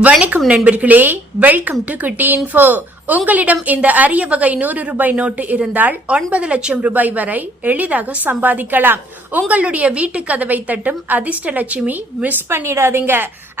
வணக்கம் நண்பர்களே, welcome to குட்டி இன்ஃபோ. உங்களிடம் இந்த அரிய வகை 100 ரூபாய் நோட்டு இருந்தால் 9 லட்சம் ரூபாய் வரை எளிதாக சம்பாதிக்கலாம். உங்களுடைய வீட்டு கதவை தட்டும் அதிர்ஷ்ட லட்சுமி மிஸ் பண்ணிடாதீங்க.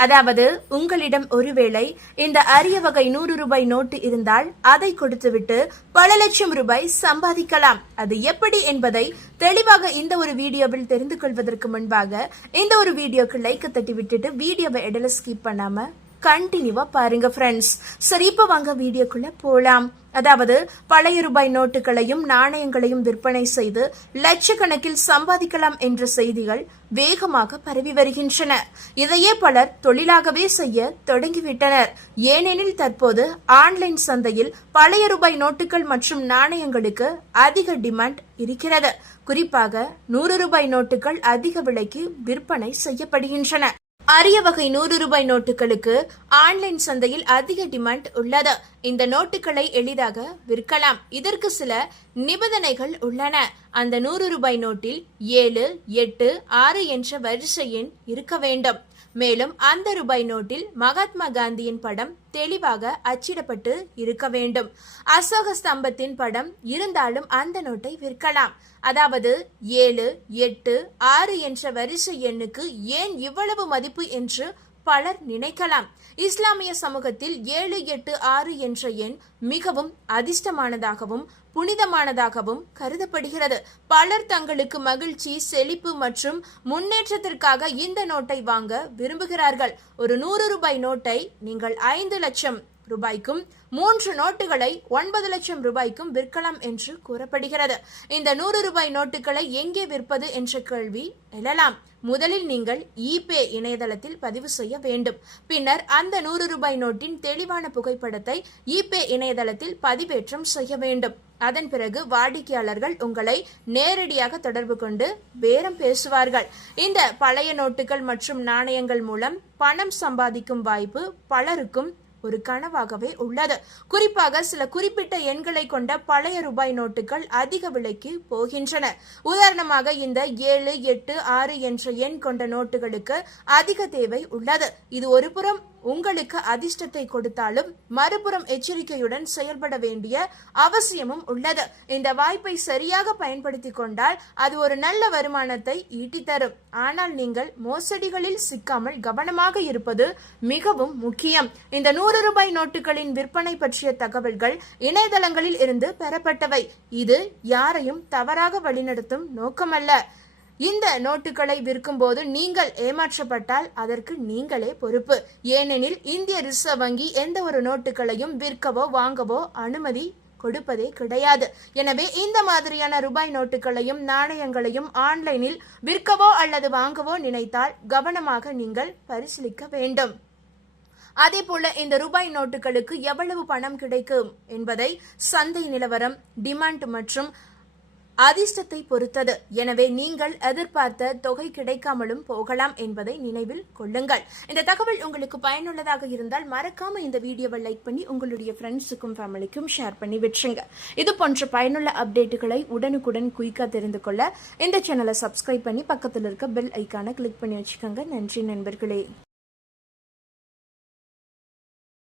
அதாவது உங்களிடம் ஒருவேளை இந்த அரிய வகை 100 ரூபாய் நோட்டு இருந்தால் அதை கொடுத்துவிட்டு பல லட்சம் ரூபாய் சம்பாதிக்கலாம். அது எப்படி என்பதை தெளிவாக இந்த ஒரு வீடியோவில் தெரிந்து கொள்வதற்கு முன்பாக இந்த ஒரு வீடியோக்கு லைக் தட்டி விட்டுட்டு வீடியோவை இடையில ஸ்கிப் பண்ணாம கண்டினியூவா பாருங்க ஃப்ரெண்ட்ஸ். சரி, இப்ப வாங்க வீடியோக்குள்ள போலாம். அதாவது பழைய ரூபாய் நோட்டுகளையும் நாணயங்களையும் விற்பனை செய்து லட்சக்கணக்கில் சம்பாதிக்கலாம் என்ற செய்திகள் வேகமாக பரவி வருகின்றன. இதையே பலர் தொழிலாகவே செய்ய தொடங்கிவிட்டனர். ஏனெனில் தற்போது ஆன்லைன் சந்தையில் பழைய ரூபாய் நோட்டுகள் மற்றும் நாணயங்களுக்கு அதிக டிமாண்ட் இருக்கிறது. குறிப்பாக 100 ரூபாய் நோட்டுகள் அதிக விலைக்கு விற்பனை செய்யப்படுகின்றன. அரிய வகை 100 ரூபாய் நோட்டுகளுக்கு ஆன்லைன் சந்தையில் அதிக டிமாண்ட் உள்ளது. இந்த நோட்டுகளை எளிதாக விற்கலாம். இதற்கு சில நிபந்தனைகள் உள்ளன. அந்த 100 ரூபாய் நோட்டில் 7, 8, 6 என்ற வரிசை எண் இருக்க வேண்டும். மேலும் அந்த ரூபாய் நோட்டில் மகாத்மா காந்தியின் படம் தெளிவாக அச்சிடப்பட்டு இருக்க வேண்டும். அசோக ஸ்தம்பத்தின் படம் இருந்தாலும் அந்த நோட்டை விற்கலாம். அதாவது 7, 8, 6 என்ற வரிசை எண்ணுக்கு ஏன் இவ்வளவு மதிப்பு என்று பலர் நினைக்கலாம். இஸ்லாமிய சமூகத்தில் 7, 8, 6 என்ற எண் மிகவும் அதிர்ஷ்டமானதாகவும் புனிதமானதாகவும் கருதப்படுகிறது. பலர் தங்களுக்கு மகிழ்ச்சி, செழிப்பு மற்றும் முன்னேற்றத்திற்காக இந்த நோட்டை வாங்க விரும்புகிறார்கள். ஒரு 100 ரூபாய் நோட்டை நீங்கள் 5 லட்சம் ரூபாய்க்கும் 3 நோட்டுகளை 9 லட்சம் ரூபாய்க்கும் விற்கலாம் என்று கூறப்படுகிறது. இந்த 100 ரூபாய் நோட்டுகளை எங்கே விற்பது என்ற கேள்வி எழலாம். முதலில் நீங்கள் ஈபே இணையதளத்தில் பதிவு செய்ய வேண்டும். பின்னர் அந்த 100 ரூபாய் நோட்டின் தெளிவான புகைப்படத்தை ஈபே இணையதளத்தில் பதிவேற்றம் செய்ய வேண்டும். அதன் பிறகு வாடிக்கையாளர்கள் உங்களை நேரடியாக தொடர்பு கொண்டு பேரம் பேசுவார்கள். இந்த பழைய நோட்டுகள் மற்றும் நாணயங்கள் மூலம் பணம் சம்பாதிக்கும் வாய்ப்பு பலருக்கும் ஒரு கனவாகவே உள்ளது. குறிப்பாக சில குறிப்பிட்ட எண்களை கொண்ட பழைய ரூபாய் நோட்டுகள் அதிக விலைக்கு போகின்றன. உதாரணமாக இந்த 7, 8, 6 என்ற எண் கொண்ட நோட்டுகளுக்கு அதிக தேவை உள்ளது. இது ஒரு புறம் உங்களுக்கு அதிர்ஷ்டத்தை கொடுத்தாலும் மறுபுறம் எச்சரிக்கையுடன் செயல்பட வேண்டிய அவசியமும் உள்ளது. இந்த வாய்ப்பை சரியாக பயன்படுத்தி கொண்டால் அது ஒரு நல்ல வருமானத்தை ஈட்டித்தரும். ஆனால் நீங்கள் மோசடிகளில் சிக்காமல் கவனமாக இருப்பது மிகவும் முக்கியம். இந்த 100 ரூபாய் நோட்டுகளின் விற்பனை பற்றிய தகவல்கள் இணையதளங்களில் இருந்து பெறப்பட்டவை. இது யாரையும் தவறாக வழிநடத்தும் நோக்கமல்ல. இந்த நோட்டுகளை விற்கும் போது நீங்கள் ஏமாற்றப்பட்டால் அதற்கு நீங்களே பொறுப்பு. ஏனெனில் இந்திய ரிசர்வ் வங்கி எந்த ஒரு நோட்டுகளையும் விற்கவோ வாங்கவோ அனுமதி கொடுப்பதே கிடையாது. எனவே இந்த மாதிரியான ரூபாய் நோட்டுகளையும் நாணயங்களையும் ஆன்லைனில் விற்கவோ அல்லது வாங்கவோ நினைத்தால் கவனமாக நீங்கள் பரிசீலிக்க வேண்டும். அதே போல இந்த ரூபாய் நோட்டுகளுக்கு எவ்வளவு பணம் கிடைக்கும் என்பதை சந்தை நிலவரம், டிமாண்ட் மற்றும் அதிர்ஷ்டத்தை பொறுத்தது. எனவே நீங்கள் எதிர்பார்த்த தொகை கிடைக்காமலும் போகலாம் என்பதை நினைவில் கொள்ளுங்கள். இந்த தகவல் உங்களுக்கு பயனுள்ளதாக இருந்தால் மறக்காம இந்த வீடியோவை லைக் பண்ணி உங்களுடைய ஃப்ரெண்ட்ஸுக்கும் ஃபேமிலிக்கும் ஷேர் பண்ணி விட்டுருங்க. இது போன்ற பயனுள்ள அப்டேட்டுகளை உடனுக்குடன் குயிக்கா தெரிந்து கொள்ள இந்த சேனலை சப்ஸ்கிரைப் பண்ணி பக்கத்தில் இருக்க பெல் ஐக்கானை கிளிக் பண்ணி வச்சுக்கோங்க. நன்றி நண்பர்களே.